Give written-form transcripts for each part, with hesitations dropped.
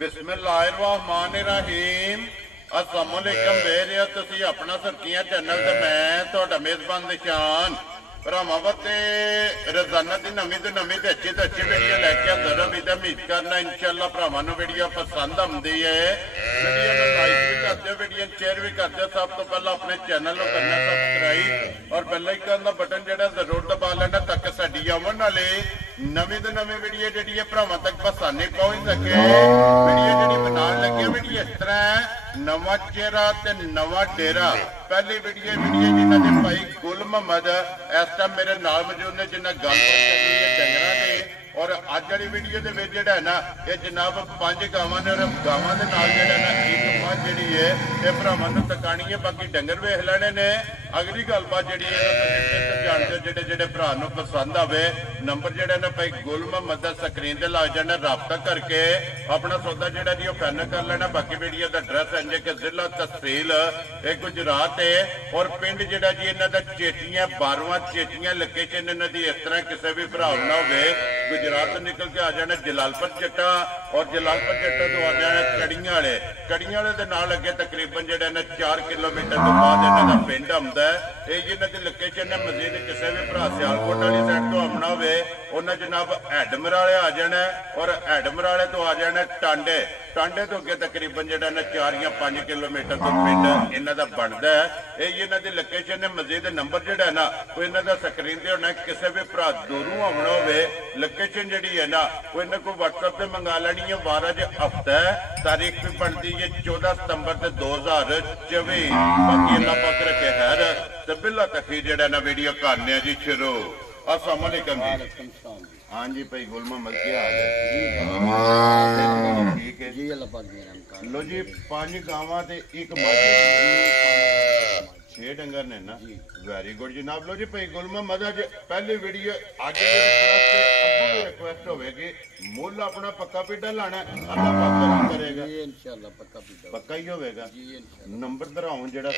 बिस्मिल्लाहिर्रहमानिर्रहीम अस्सलाम वालेकुम वेरिया तुसी अपना सरकियां चैनल ते मैं तुहाडा मेज़बान निशान भरावां ते रोजाना दी नवीं तो अच्छी वीडियो लैके आंदा रही उम्मीद करना इंशाअल्लाह भरावां नूं वीडियो पसंद आउंदी है। वीडियो नूं लाइक भी कर दिओ, वीडियो शेयर भी कर दिओ। सब तो पहला अपने चैनल नूं करना सबसक्राइब और बेल आइकन दा बटन जेहड़ा जरूर दबा लेना ताकि साडी आउण वाली नवीं तो नवीं वीडियो जिहड़ी है भरावां तक आसानी पहुंच सके। वीडियो जिहड़ी बनाउण लगे वीडियो इस तरह है, नवा चेहरा ते नवा डेरा। पहली वीडियो जिन्हां दे भाई गुल मोहम्मद इस टाइम मेरे नाल मौजूद ने जिन्हां गलबात करनी है डंगरां दी। और अज वाली वीडियो दे विच जिहड़ा है ना ये जनाब 5 गावां ने और गावां दे नाल जिहड़ा ना एक मੱਝ जिहड़ी है ये भरावां नूं तकाणी है। बाकी डंगर वेख लेने ने। अगली गलबात जिहड़ी है तुसीं जानदे हो जिहड़े जिहड़े भरा नूं पसंद आवे नंबर जिहड़ा ना भाई गुल मोहम्मद दा स्क्रीन ते लग जाना, राबता करके अपना सौदा जिहड़ा जी फाइनल कर लेना। बाकी वीडियो दा एड्रैस है कि जिला तहसील गुजरात है और पिंड जिहड़ा जी इन्हां दा चेटियां 12वां चेटियां लोकेशन इन्हां दी इस तरह किसी भी भरा ना होवे गुजरात तो निकल के आ जाना जलालपुर जट्टा और जलालपुर जट्टा तो आ जाना कड़ियां वाले दे नाल अगे तकरीबन जिहड़ा ना 4 किलोमीटर तो बाद इन्हां दा पिंड आउंदा है। ये जिन्हां दी लोकेशन है मजीद किसी भी भरा सियालकोट वाली साइड तो आउणा होवे उन्हां जनाब हैडमराले आ जाना और हैडमराले तो आ जाना टांडे तो अगे तकरीबन जिहड़ा ना 4 या 5 किलोमीटर तो पिंड इन्हां दा बनदा है। ये इन्हां दी लोकेशन है मजीद नंबर जिहड़ा है ना वो इन्हां दा स्क्रीन ते होना। किसी भी भरा दूरों आउणा होवे लोकेशन जिहड़ी है ना वो इन्हां को WhatsApp पे मंगा लैनी है। 12 ज हफ्ता है, तारीख भी बनती है 14 सितंबर 2024। बाकी अल्लाह पाक रखे खैर ते बिल्ला तखीर जिहड़ा ना वीडियो करने जी शुरू। अस्सलाम वालेकुम जी। हाँ जी भाई गुल मोहम्मद क्या हाल है? ठीक है जी, लो जी 5 गावां ते एक मੱਝ 6 डंगर ने ना। वेरी गुड जनाब। लो जी भाई गुल मोहम्मद अज पहली वीडियो अज रिक्वेस्ट होगी मुल अपना पक्का पीडा लाना अल्लाह पाक करेगा इंशाअल्लाह पक्का ही होगा। नंबर दराओ जेड़ा 73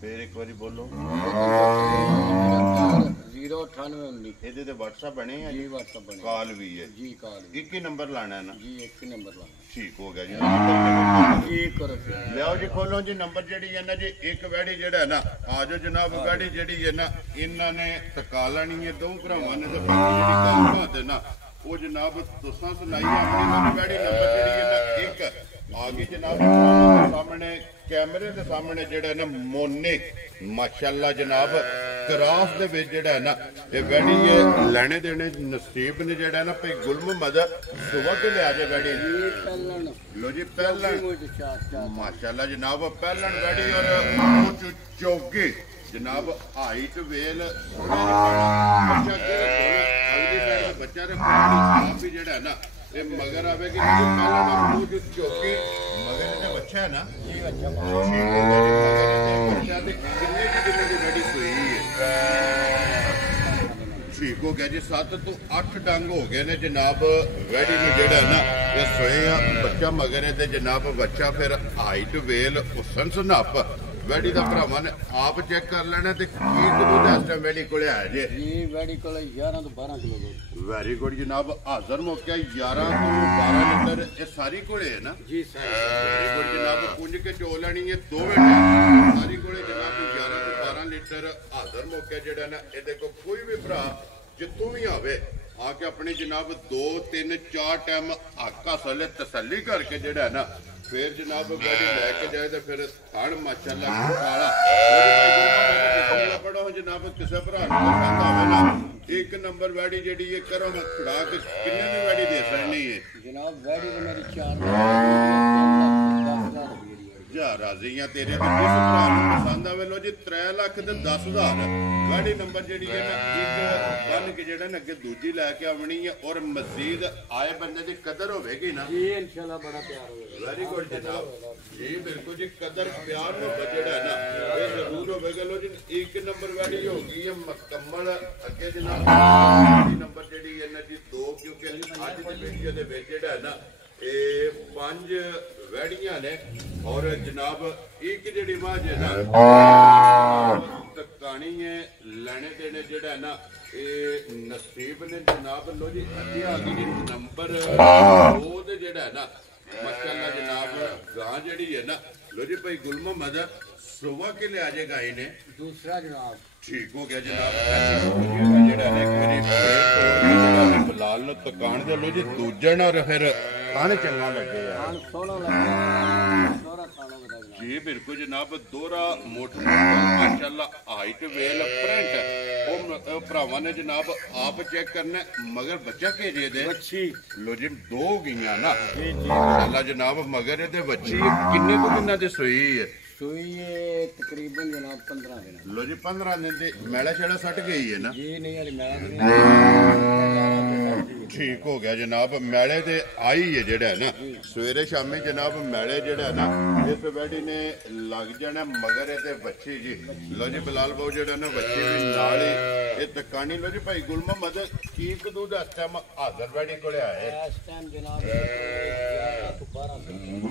फिर एक बारी बोलो 098 ये व्हाट्सएप बने हैं जी, व्हाट्सएप बने, कॉल भी है जी, कॉल एक ही नंबर लाना है ना जी, एक ही नंबर लाना। ठीक हो गया जी, करो लियाओ जी खोलो जी नंबर जी है ना जी। एक वैड़ी जेड़ा है ना आज जनाब वैड़ी जी है ना इन्हों ने तका लेनी है दो भरावां ने। गलबात है ना वो जनाब तुसां सुनाई अपनी वैड़ी नंबर जी है ना एक आ गई जनाब सामने कैमरे के सामने जेड़ा ना मोने माशाअल्लाह जनाब क्रॉस दे विच जेड़ा है ना ये वैड़ी ये लेने देने नसीब ने जेड़ा ना भाई गुल मोहम्मद सुबह के लिया जे वैड़ी लो जी पहलन माशाअल्लाह जनाब पहलन वैड़ी और चौकी जनाब हाइट वेल बच्चा रखा भी जेड़ा है ना ये मगर आवेगी चौकी मगर ने बच्चा है ना ठीक हो गया जी। 7 तो 8 डंग हो गए ने जनाब वैड़ी में जेड़ा है ना ये सोए बच्चा मगर है जनाब बच्चा फिर हाइट वेल हुसन सनप वैड़ी का भरावां ने आप चेक कर लेना की दूध इस टाइम वैड़ी को है जी। वैड़ी को 11 तो 12 किलो। वेरी गुड जनाब हाजर मौका 11 तो 12 लीटर ये सारी कोले है ना जी। वेरी गुड जनाब पुंज के चो लेनी है 2 मिनट सारी कोले जनाब 11 तो 12 लीटर हाजर मौका जेड़ा ना ये देखो कोई भी भरा जितों भी आवे आके अपनी जनाब 2 3 4 टाइम हक हासिल तसल्ली करके जेड़ा है ना फिर जनाब गाड़ी लैके जाए तो फिर थड़ माशाअल्लाह बड़ा जनाब किसी भरा ना एक नंबर वैड़ी जी करो मत छुड़ा के किन्ने भी वैड़ी दे सकनी है जनाब। वैड़ी तो मेरी 4 राजी तेरे पसंद आवे लो जी 3 लाख ते 10,000 वैड़ी नंबर जी है ना एक बन के जेड़ा ना अगे दूजी लैके आवनी है और मजीद आए बंदे की कदर होगी ना जी इंशाअल्लाह बड़ा प्यार होगा। वेरी गुड जनाब जी बिल्कुल जी कदर प्यार होगा जेड़ा ना ये जरूर होगा। लो जी एक नंबर वैड़ी होगी है मुकम्मल अगे जनाब नंबर जी है ना जी 2 क्योंकि अज की वीडियो दे विच जेड़ा है ना ये 5 वैड़ियां ने और जनाब एक जी मੱਝ है ना ਤਕਾਣੀ ਹੈ ਲੈਣੇ ਦੇਣੇ ਜਿਹੜਾ ਹੈ ਨਾ ਇਹ ਨਸੀਬ ਨੇ ਜਨਾਬ। ਲੋ ਜੀ ਅੱਗੇ ਆ ਗਈ ਜੀ ਨੰਬਰ 2 ਤੇ ਜਿਹੜਾ ਹੈ ਨਾ ਮਾਸ਼ਾਅੱਲਾ ਜਨਾਬ ਗਾਂ ਜਿਹੜੀ ਹੈ ਨਾ। लो जी भाई गुल मोहम्मद सुबह के लिए आ जाएगा इन्हें दूसरा जनाब ठीक हो गया जनाब। बिलाल ने तकान दे लो जी दूजन और फिर खाने चंगा लगे जी बिल्कुल जनाब। दोहरा मोट माशाल्लाह हाइट वेल प्रिंट वो भरावां ने जनाब आप चेक करना मगर बच्चा केजे दे लो जी 2 हो गई ना माशाल्लाह जनाब। मगर ये बच्ची किन्ने को किन्ना दी सूई है? सूई तकरीबन जनाब 15 दिन। लो जी 15 दिन दी मैला शेड़ा सट गई है ना जी? नहीं यार मैला ठीक हो गया जनाब। मैले ते आई है जेड़ा है ना सवेरे शामी जनाब मैले जेड़ा है ना इस बैठी ने लग जाना मगर ये बच्ची जी। लो जी बिलाल बाबू जेड़ा ना बच्ची भी नाल ही ये तकानी। लो जी भाई गुल मोहम्मद की दूध इस टाइम हाजर बैठी को आए इस टाइम जनाब 11 to 12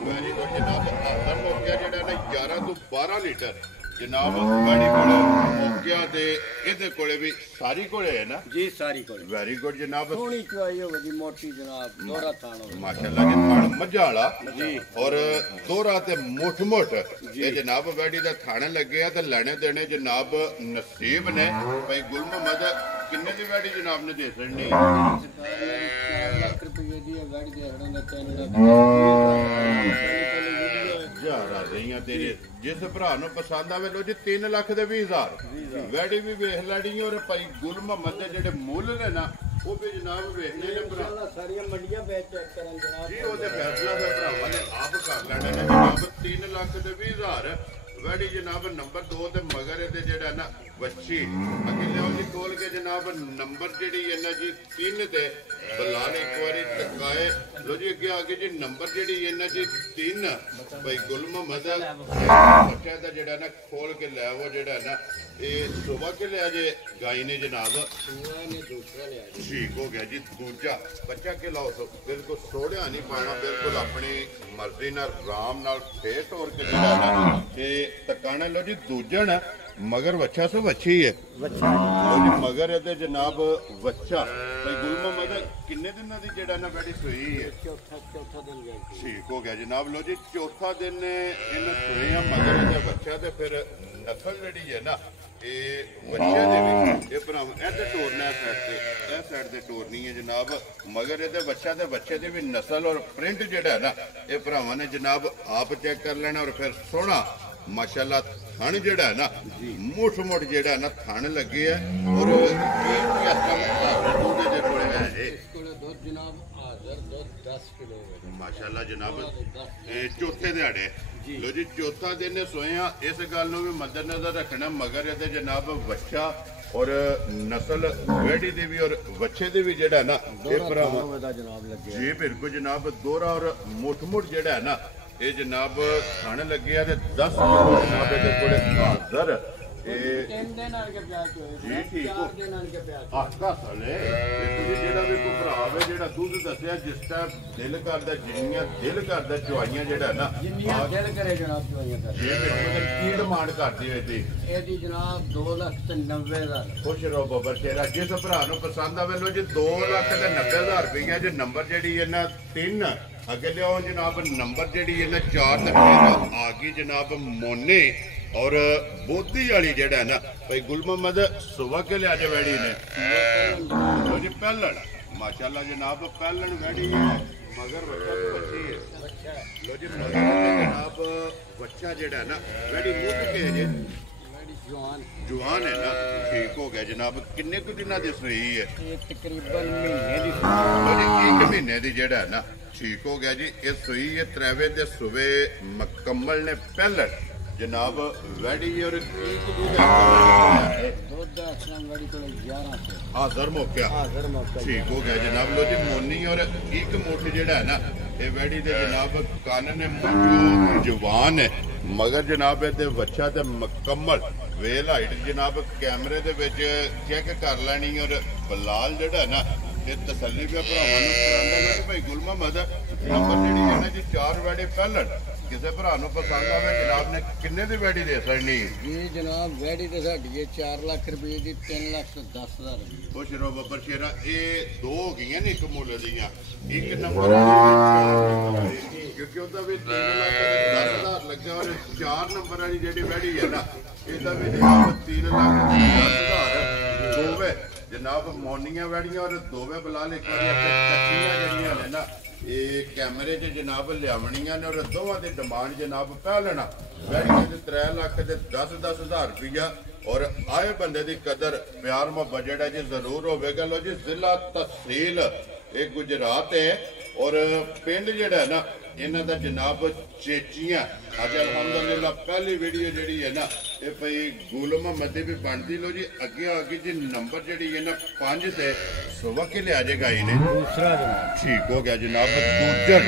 वेरी गुड जनाब। हाजर हो गया जेड़ा ना 11 to 12 लीटर जनाब बैठी को हो गया ते इहदे कोले भी सारी कोले है ना जी? सारी कोले। वेरी गुड जनाब। सोहनी चुआई हो गई मोटी जनाब। दोहरा थान हो माशाल्लाह जी थान मज्जा वाला जी और दोहरा ते मुठ मुठ ये जनाब बैठी दा थाने लगे आ ते लेने देने जनाब नसीब ने। भाई गुल मोहम्मद किन्ने दी बैठी जनाब ने दे छड़नी? 4 लाख रुपए दी बैठ दे छड़ना चैनल तेरे जिस भरा नु पसंद आवे। लो जी 3 लाख दे 20,000 वैडी भी वेख लैनी और भाई गुल मोहम्मद दे जेड़े मुੱਲ ने ना वो भी जनाब वेखने ने भरा सारी मंडियां बेच चेक करन जनाब जी। ओदे फैसला फिर भरावां ने आप कर लेने ने जनाब 3 लाख दे 20,000 वैडी जनाब। नंबर 2 ते मगर ये जेड़ा ना बच्ची अगे लियो जी खोल के जनाब नंबर जेड़ी है ना जी 3 ते बिलाल एक बारी तकाए। लो जी अगे आगे जी नंबर जेड़ी है ना जी 3 भाई गुल मोहम्मद बच्चा दा जेड़ा ना खोल के ले वो जेड़ा ना ये सुबह के लिया जे गाय ने जनाब दूसरा लिया ठीक हो गया जी। दूजा बच्चा के लाओ बिल्कुल सोड़िया नहीं पाना बिल्कुल अपनी मर्जी नाल आराम नाल फेर तोड़ के ते तकाना। लो जी दूजन मगर बच्चा सो बच्ची है लो जी मगर ये जनाब बच्चा भाई गुल मोहम्मद किन्ने दिन दी जेड़ा ना बैठी सूई है? चौथा दिन गया ठीक हो गया जनाब। लो जी चौथा दिन इन सूई मगर ये बच्चा ते फिर नस्ल जेड़ी है ना ये बच्चे दे भी ये भरा इधर टोरना साइड से टोरनी है जनाब। मगर ये बच्चा ते बच्चे दी भी नस्ल और प्रिंट जेड़ा है ना ये भरावां ने जनाब आप चेक कर लेना और फिर सोना माशाल्लाह थन जेड़ा है ना मुठ मुठ जेड़ा है ना थन लगे है और माशाल्लाह जनाब चौथे दिहाड़े। लो जी चौथा दिन सोया इस गल भी मद्देनजर रखना मगर ये जनाब बच्चा और नस्ल वेड़ी दी भी और बच्चे दी भी जेड़ा है ना ये जी बिल्कुल जनाब। दोहरा और मुठ मुठ जेड़ा है ना ये जनाब खाने लगे 10 किलो जनाब हाजर जी ठीक हो जेड़ा भी कोई भरा वे जेड़ा दुध दसिया जिस टाइम दिल करदा जिन्नियां दिल करदा चुआइयां जेड़ा ना दिल करे जनाब चुआइयां जी बिल्कुल की डिमांड करदी है एदी जनाब 2,90,000 खुश रहो बबर शेरा। जिस भरा नु पसंद आवे लो जी 2,90,000 रुपया जे नंबर जेड़ी है ना 3 अगे लियो जनाब नंबर जेड़ी है ना 4 ते आ गई जनाब मोने और बोधी वाली जेड़ा है ना भाई गुल मोहम्मद सुबह के लिया जे वैड़ी ने लो जी पहलन माशाल्लाह जनाब पहलन वैड़ी है मगर बच्चा तो बच्ची है लो जी जनाब बच्चा जेड़ा है ना वैड़ी मुद्द के जे जवान है ना ठीक हो गया जनाब। किन्ने कुछ दिना दी सूई है? तकरीबन एक महीने दी जेड़ा है ना ठीक हो गया जी। ये सूई है त्रैवे दे सुबह मुकम्मल ने पहलन जनाब वैड़ी और हाजर मौका ठीक हो गया जनाब। लो जी मोनी और एक मुठ जेड़ा है ना ये वैड़ी दे जनाब कान ने जवान है मगर जनाब ये बच्चा ते मुकम्मल वेल हाइट जनाब कैमरे दे विच चेक कर लैनी और बिलाल जेड़ा है ना ये तसल्ली पे भरावां नूं करांदा भाई गुल मोहम्मद नंबर जेड़ी है ना जी 4 वैड़ी पहलन ਕਿਸੇ ਭਰਾ ਨੂੰ ਪਸੰਦ ਆਵੇ ਜਨਾਬ ਨੇ ਕਿੰਨੇ ਦੀ ਵੈੜੀ ਦੇ ਸਕਣੀ? ਇਹ ਜਨਾਬ ਵੈੜੀ ਤੇ ਸਾਡੀ ਹੈ 4 ਲੱਖ ਰੁਪਏ ਦੀ 3,10,000 ਰੁਪਏ। ਉਹ ਸ਼ੇਰੋ ਬੱਬਰ ਸ਼ੇਰਾ ਇਹ ਦੋ ਹੋ ਗਈਆਂ ਨੇ ਇੱਕ ਮੁੱਲ ਦੀਆਂ। ਇੱਕ ਨੰਬਰ ਕਿਉਂਕਿ ਉਹਦਾ ਵੀ 3,10,000 ਲੱਗਿਆ ਔਰ 4 ਨੰਬਰ ਵਾਲੀ ਜਿਹੜੀ ਵੈੜੀ ਹੈ ਨਾ ਇਹਦਾ ਵੀ ਜਨਾਬ 3,10,000 ਦੋਵੇਂ ਜਨਾਬ ਮੋਨੀਆਂ ਵੈੜੀਆਂ ਔਰ ਦੋਵੇਂ ਬਲਾਲ ਇੱਕ ਵਾਰੀ ਆਪਣੇ ਕੱਚੀਆਂ ਜਿਹੜੀਆਂ ਨੇ ਨਾ ਇਹ ਕੈਮਰੇ 'ਚ ਜਨਾਬ ਲਿਆਵਣੀਆਂ ਨੇ ਔਰ ਦੋਵਾਂ ਦੀ ਡਿਮਾਂਡ ਜਨਾਬ ਪੈ ਲੈਣਾ ਵੈੜੀਆਂ ਦੇ 3 ਲੱਖ ਤੇ 10,000 ਰੁਪਈਆ ਔਰ ਆਏ ਬੰਦੇ ਦੀ ਕਦਰ ਪਿਆਰ ਮੁਹੱਬਤ ਜਿਹੜਾ ਜੀ ਜ਼ਰੂਰ ਹੋਵੇਗਾ। ਲੋ ਜੀ ਜ਼ਿਲ੍ਹਾ ਤਹਿਸੀਲ ਇਹ ਗੁਜਰਾਤ ਹੈ ਔਰ ਪਿੰਡ ਜਿਹੜਾ ਹੈ ਨਾ ਇਹਨਾਂ ਦਾ ਜਨਾਬ ਚੇਚੀਆਂ। ਅੱਜ ਅਲਹਮਦੁਲਿਲਾ ਪਹਿਲੀ ਵੀਡੀਓ ਜਿਹੜੀ ਹੈ ਨਾ ਇਹ ਪਈ ਗੁਲ ਮੁਹੰਮਦ ਦੀ ਵੀ ਬਣਦੀ। ਲੋ ਜੀ ਅੱਗੇ ਆ ਗਈ ਜੀ ਨੰਬਰ ਜਿਹੜੀ ਹੈ ਨਾ 5 ਤੇ ਸੁਬਾ ਕੇ ਲਿਆ ਜਾਏਗਾ ਇਹਨੇ ਦੂਸਰਾ ਠੀਕ ਹੋ ਗਿਆ ਜਨਾਬ ਦੂਜਾ।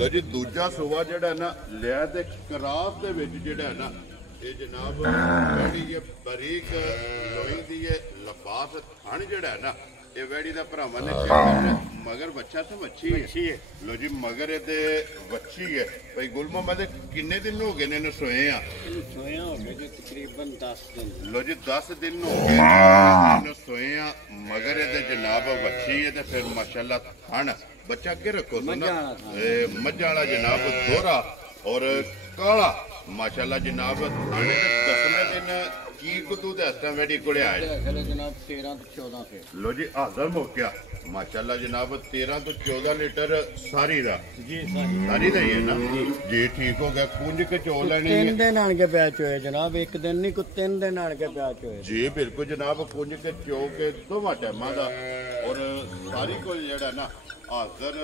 ਲੋ ਜੀ ਦੂਜਾ ਸੁਬਾ ਜਿਹੜਾ ਨਾ ਲਿਆ ਤੇ ਕਰਾਸ ਦੇ ਵਿੱਚ ਜਿਹੜਾ ਹੈ ਨਾ ਇਹ ਜਨਾਬ ਜਿਹੜੀ ਇਹ ਬਰੀਕ ਲੋਈ ਦੀ ਹੈ ਲਬਾਸ ਥਣ ਜਿਹੜਾ ਹੈ ਨਾ ਇਹ ਵੈੜੀ ਦਾ ਭਰਾਵਾਂ ਨੇ ਮਗਰ ਬੱਚਾ ਤੇ ਮੱਛੀ ਹੈ। ਲੋ ਜੀ ਮਗਰ ਇਹਦੇ ਵੱਛੀ ਹੈ ਭਾਈ ਗੁਲ ਮੁਹੰਮਦ ਕਿੰਨੇ ਦਿਨ ਹੋ ਗਏ ਨੇ ਇਹਨੂੰ ਸੋਏ ਆ? ਸੋਏ ਹੋ ਗਏ ਜੀ ਤਕਰੀਬਨ 10 ਦਿਨ। ਲੋ ਜੀ 10 ਦਿਨ ਹੋ ਗਏ ਇਹਨੂੰ ਸੋਏ ਆ ਮਗਰ ਇਹਦੇ ਜਨਾਬ ਵੱਛੀ ਹੈ ਤੇ ਫਿਰ ਮਾਸ਼ਾਅੱਲਾ ਥਣ ਬੱਚਾ ਅੱਗੇ ਰੱਖੋ ਨਾ ਮੱਝਾਂ ਵਾਲਾ ਜਨਾਬ ਦੋਹਰਾ ਔਰ ਕਾਲਾ ਮਾਸ਼ਾਅੱਲਾ ਜਨਾਬ ਥਾਣੇ ਦੇ 10ਵੇਂ ਦਿਨ ਕੀ ਕੁੱਦੂ ਦੇ ਹੱਥਾਂ ਵੈੜੀ ਕੋਲੇ ਆਏ ਜਨਾਬ 13 ਤੋਂ 14 ਫੇਰ। ਲੋ ਜੀ ਹਾਜ਼ਰ ਮੌਕਿਆ ਮਾਸ਼ਾਅੱਲਾ ਜਨਾਬ 13 ਤੋਂ 14 ਲੀਟਰ ਸਾਰੀ ਦਾ ਜੀ ਸਾਰੀ ਦਾ ਹੀ ਹੈ ਨਾ ਜੀ ਠੀਕ ਹੋ ਗਿਆ। ਕੁੰਜ ਕੇ ਚੋ ਲੈਣੀ ਹੈ 3 ਦਿਨ ਆਣ ਕੇ ਬੈਚ ਹੋਏ ਜਨਾਬ ਇੱਕ ਦਿਨ ਨਹੀਂ ਕੋ 3 ਦਿਨ ਆਣ ਕੇ ਬੈਚ ਹੋਏ ਜੀ ਬਿਲਕੁਲ ਜਨਾਬ ਕੁੰਜ ਕੇ ਚੋ ਕੇ ਦੋਵਾਂ ਟਾਈਮਾਂ ਦਾ ਔਰ ਸਾਰੀ ਕੋਲ ਜਿਹੜਾ ਨਾ ਹਾਜ਼ਰ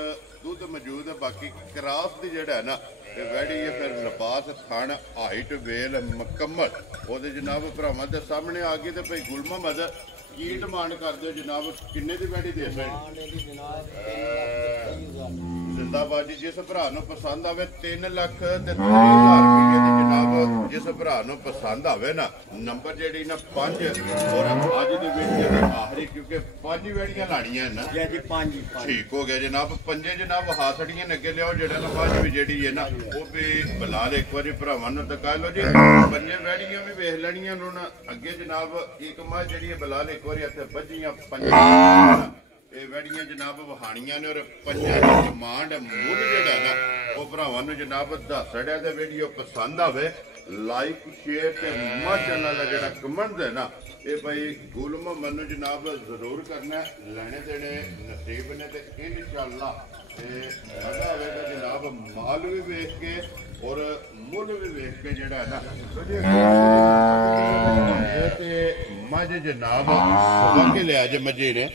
ਦੁੱਧ ਮੌਜੂਦ ਹੈ। ਬਾਕੀ ਕਰਾਸ ਦੀ ਜਿਹੜਾ ਹੈ ਨਾ ਇਹ ਵੈੜੀ ਹੈ ਫਿਰ ਲਬਾਸ ਥਣ ਹਾਈਟ ਵੇਲ ਮੁਕੰਮਲ ਉਹਦੇ ਜਨਾਬ ਭਰਾਵਾਂ ਦੇ ਸਾਹਮਣੇ ਆ ਗਈ ਤੇ ਭਾਈ ਗੁਲ ਮੁਹੰਮਦ ਕੀ ਡਿਮਾਂਡ ਕਰਦੇ ਹੋ ਜਨਾਬ ਕਿੰਨੇ ਦੀ ਵੈੜੀ ਦੇ ਸਕਦੇ? ਜ਼ਿੰਦਾਬਾਦ ਜੀ ਜਿਸ ਭਰਾ ਨੂੰ ਪਸੰਦ ਆਵੇ 3 ਲੱਖ ਤੇ 30,000 ਰੁਪਏ ਦੀ ਜਨਾਬ ਜਿਸ ਭਰਾ ਨੂੰ ਪਸੰਦ ਆਵੇ ਨਾ ਨੰਬਰ ਜਿਹੜੀ ਨਾ 5 ਔਰ ਅੱਜ ਦੀ ਵੀਡੀਓ ਦੀ ਆਖਰੀ ਕਿਉਂਕਿ 5 ਵੈੜੀਆਂ ਲਾਣੀਆਂ ਨਾ ਜੀ 5 ਠੀਕ ਹੋ ਗਿਆ ਜਨਾਬ। ਪੰਜੇ ਜਨਾਬ ਹਾਸੜੀਆਂ ਅੱਗੇ ਲਿਆਓ ਜਿਹੜਾ ਨਾ ਬਾਅਦ ਵੀ ਜਿਹੜੀ ਹੈ ਨਾ ਉਹ ਵੀ ਬਲਾਲ ਇੱਕ ਵਾਰੀ ਭਰਾਵਾਂ ਨੂੰ ਦਿਖਾ ਲਓ ਜੀ। ਪੰਜੇ ਵੈੜੀਆਂ ਵੀ ਵੇਖ ਲੈਣੀਆਂ ਹੁਣ ਅੱਗੇ ਜਨਾਬ ਇੱਕ ਮੱਝ ਜਿਹੜੀ ਹੈ ਬਲਾਲ ਇੱਕ ਵਾਰੀ ਇੱਥੇ ਵੱਜੀਆਂ ਪੰਜਾਂ ਇਹ ਵੈੜੀਆਂ ਜਨਾਬ ਵਹਾਣੀਆਂ ਨੇ ਔਰ ਪੰਜਾਂ ਦੀ ਡਿਮਾਂਡ ਮੁੱਲ ਜਿਹੜਾ ਨਾ ਉਹ ਭਰਾਵਾਂ ਨੂੰ ਜਨਾਬ ਦੱਸ ਛੜਿਆ ਤੇ ਵੀਡੀਓ ਪਸੰਦ ਆਵੇ ਲਾਈਕ ਸ਼ੇਅਰ ਤੇ ਮਾਸ਼ਾਅੱਲਾ ਦਾ ਜਿਹੜਾ ਕਮੈਂਟ ਹੈ ਨਾ ਇਹ ਭਾਈ ਗੁਲ ਮੁਹੰਮਦ ਨੂੰ ਜਨਾਬ ਜ਼ਰੂਰ ਕਰਨਾ ਲੈਣੇ ਦੇਣੇ ਨਸੀਬ ਨੇ ਤੇ ਇਨਸ਼ਾਅੱਲਾ ਤੇ ਮਜ਼ਾ ਆਵੇਗਾ ਜਨਾਬ ਮਾਲ ਵੀ ਵੇਖ ਕੇ ਔਰ ਮੁੱਲ ਵੀ ਵੇਖ ਕੇ ਜਿਹੜਾ ਹੈ ਨਾ ਤੇ ਮੱਝ ਜਨਾਬ ਸੁਬਾ ਕੇ ਲਿਆ ਜੇ ਮੱਝੇ ਨੇ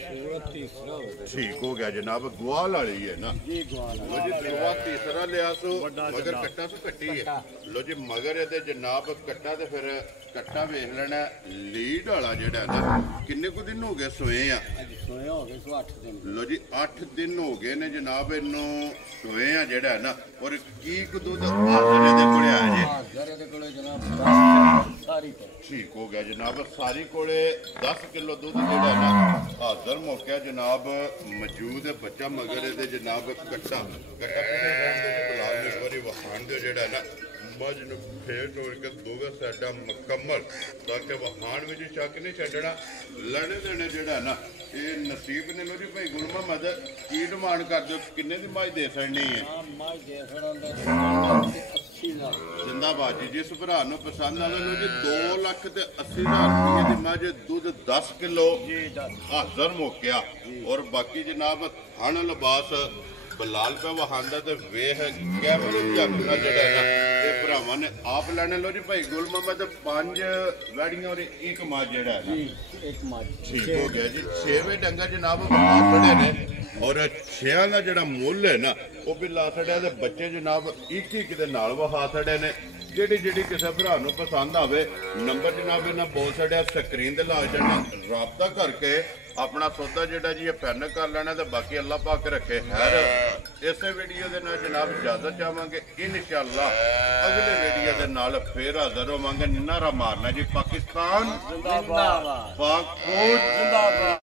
ਠੀਕ ਹੋ ਗਿਆ ਜਨਾਬ ਗਵਾਲ ਵਾਲੀ ਹੈ ਨਾ ਜੀ ਗਵਾਲ ਜੀ ਦਰਵਾ ਤੀਸਰਾ ਲਿਆ ਸੋ ਮਗਰ ਕੱਟਾ ਸੋ ਕੱਟੀ ਹੈ। ਲੋ ਜੀ ਮਗਰ ਇਹਦੇ ਜਨਾਬ ਕੱਟਾ ਤੇ ਫਿਰ ਕੱਟਾ ਵੇਖ ਲੈਣਾ ਲੀਡ ਵਾਲਾ ਜਿਹੜਾ ਨਾ ਕਿੰਨੇ ਕੁ ਦਿਨ ਹੋ ਗਏ ਸੋਏ ਆ? ਸੋਏ ਹੋ ਗਏ 8 ਦਿਨ। ਲੋ ਜੀ 8 ਦਿਨ ਹੋ ਗਏ ਨੇ ਜਨਾਬ ਇਹਨੂੰ ਸੋਏ ਆ ਜਿਹੜਾ ਨਾ ਔਰ ਕੀ ਕੁ ਦੁੱਧ ਆਸਰੇ ਦੇ ਕੋਲੇ ਆਇਆ ਜੀ? ਆਸਰੇ ਦੇ ਕੋਲੇ ਜਨਾਬ ਸਾਰੀ ਠੀਕ ਹੋ ਗਿਆ ਜਨਾਬ ਸਾਰੀ ਕੋਲੇ 10 ਕਿਲੋ ਦੁੱਧ ਜਿਹੜਾ ਨਾ ਹਾਜ਼ਰ ਮੌਕਿਆ ਜਨਾਬ ਮੌਜੂਦ ਹੈ। ਬੱਚਾ ਮਗਰ ਇਹਦੇ ਜਨਾਬ ਕੱਟਾ ਬਲਾਲ ਨੇ ਵਾਰੀ ਵਹਾਣ ਦੇ ਜਿਹੜਾ ਨਾ ਮੱਝ ਨੂੰ ਫੇਰ ਤੋੜ ਕੇ ਦੋਵੇਂ ਸਾਈਡਾਂ ਮੁਕੰਮਲ ਤਾਂ ਕਿ ਵਹਾਣ ਵਿੱਚ ਸ਼ੱਕ ਨਹੀਂ ਛੱਡਣਾ ਲੜੇ ਦੇਣੇ ਜਿਹੜਾ ਨਾ ਇਹ ਨਸੀਬ ਨੇ। ਲੋ ਜੀ ਭਾਈ ਗੁਲ ਮੁਹੰਮਦ ਕੀ ਡਿਮਾਂਡ ਕਰਦੇ ਹੋ ਕਿੰਨੇ ਦੀ ਮੱਝ ਦੇ ਸਕਣੀ ਹੈ? ਮੱਝ ਦੇ ਸਕਣਾ 80,000 ਜ਼ਿੰਦਾਬਾਦ ਜੀ ਜਿਸ ਭਰਾ ਨੂੰ ਪਸੰਦ ਆਵੇ ਲੋ ਜੀ 2 ਲੱਖ ਤੇ 80,000 ਰੁਪਏ ਦੀ ਮੱਝ ਦੁੱਧ 10 ਕਿਲੋ ਹਾਜ਼ਰ ਮੌਕਿਆ ਔਰ ਬਾਕੀ ਜਨਾਬ ਥਣ ਲਿਬਾਸ ਬਲਾਲ ਪਾ ਵਹਾਂਦਾ ਤੇ ਵੇਖ ਕੈਮਰੇ ਦੀ ਅੱਖ ਨਾਲ ਜਿਹੜਾ ਨਾ ਇਹ ਭਰਾਵਾਂ ਨੇ ਆਪ ਲੈਣੇ। ਲੋ ਜੀ ਭਾਈ ਗੁਲ ਮੁਹੰਮਦ 5 ਵੈੜੀਆਂ ਔਰ ਇੱਕ ਮੱਝ ਜਿਹੜਾ ਹੈ ਜੀ ਇੱਕ ਮੱਝ ਠੀਕ ਹੋ ਗਿਆ ਜੀ 6ਵੇਂ ਡੰਗਾ ਜਨਾਬ ਖੜੇ ਨੇ ਔਰ 6 ਦਾ ਜਿਹੜਾ ਮੁੱਲ ਹੈ ਨਾ ਉਹ ਵੀ ਲਾ ਛੜਿਆ ਤੇ ਬੱਚੇ ਜਨਾਬ ਇੱਕ ਦੇ ਨਾਲ ਵਹਾ ਛੜੇ ਨੇ। ਜਿਹੜੀ ਕਿਸੇ ਭਰਾ ਨੂੰ ਪਸੰਦ ਆਵੇ ਨੰਬਰ ਜਨਾਬ ਇਹਨਾਂ ਬੋਲ ਛੜਿਆ ਸਕਰੀਨ ਤੇ ਲਾ ਜਾਣਾ ਰਾਬਤਾ ਕਰਕੇ ਆਪਣਾ ਸੌਦਾ ਜਿਹੜਾ ਜੀ ਇਹ ਪੈਨ ਕਰ ਲੈਣਾ ਤੇ ਬਾਕੀ ਅੱਲਾਹ ਪਾਕ ਰੱਖੇ ਖੈਰ। ਇਸੇ ਵੀਡੀਓ ਦੇ ਨਾਲ ਜਨਾਬ ਇਜਾਜ਼ਤ ਚਾਹਾਂਗੇ ਇਨਸ਼ਾਅੱਲਾ ਅਗਲੇ ਵੀਡੀਓ ਦੇ ਨਾਲ ਫੇਰ ਹਾਜ਼ਰ ਹੋਵਾਂਗੇ। ਨਾਰਾ ਮਾਰਨਾ ਜੀ ਪਾਕਿਸਤਾਨ ਜ਼ਿੰਦਾਬਾਦ ਪਾਕ ਫੌਜ ਜ਼ਿੰਦਾਬਾਦ।